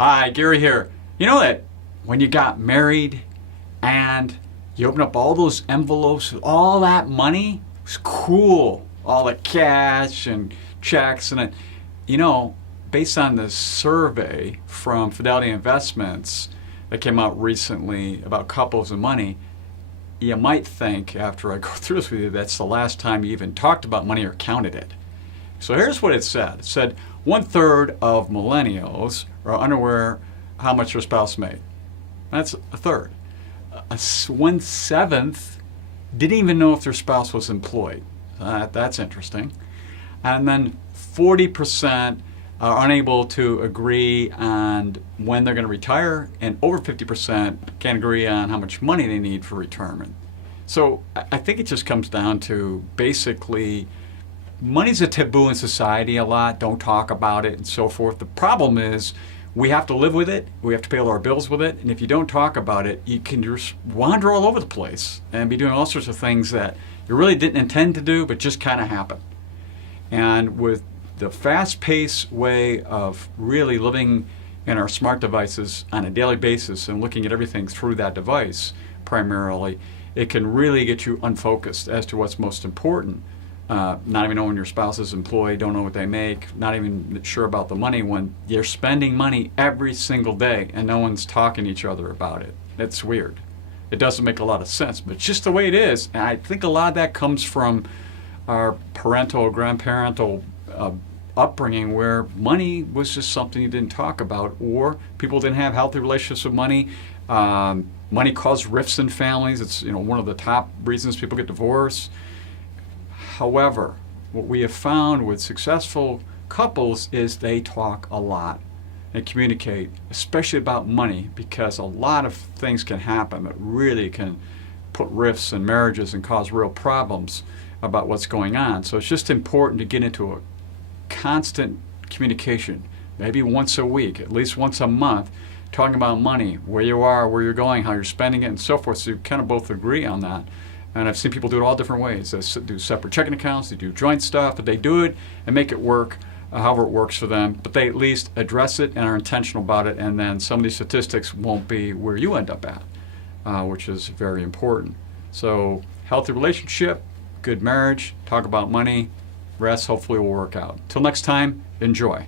Hi, Gary here. You know that when you got married and you open up all those envelopes with all that money? It was cool. All the cash and checks and it, you know, based on the survey from Fidelity Investments that came out recently about couples and money, you might think after I go through this with you that's the last time you even talked about money or counted it. So here's what it said. It said 1/3 of millennials are unaware how much their spouse made. That's a third. 1/7 didn't even know if their spouse was employed. That's interesting. And then 40% are unable to agree on when they're going to retire, and over 50% can't agree on how much money they need for retirement. So I think it just comes down to basically money's a taboo in society a lot. Don't talk about it and so forth. The problem is we have to live with it. We have to pay all our bills with it. And if you don't talk about it, you can just wander all over the place and be doing all sorts of things that you really didn't intend to do, but just kind of happen. And with the fast-paced way of really living in our smart devices on a daily basis and looking at everything through that device primarily, it can really get you unfocused as to what's most important. Not even knowing your spouse is employed, don't know what they make, not even sure about the money when you're spending money every single day and no one's talking to each other about it. It's weird. It doesn't make a lot of sense, but it's just the way it is. And I think a lot of that comes from our parental, grandparental upbringing where money was just something you didn't talk about, or people didn't have healthy relationships with money. Money caused rifts in families. It's one of the top reasons people get divorced. However, what we have found with successful couples is they talk a lot and communicate, especially about money, because a lot of things can happen that really can put rifts in marriages and cause real problems about what's going on. So it's just important to get into a constant communication, maybe once a week, at least once a month, talking about money, where you are, where you're going, how you're spending it, and so forth, so you kind of both agree on that. And I've seen people do it all different ways. They do separate checking accounts, they do joint stuff, but they do it and make it work however it works for them. But they at least address it and are intentional about it, and then some of these statistics won't be where you end up at, which is very important. So healthy relationship, good marriage, talk about money, rest hopefully will work out. Till next time, enjoy.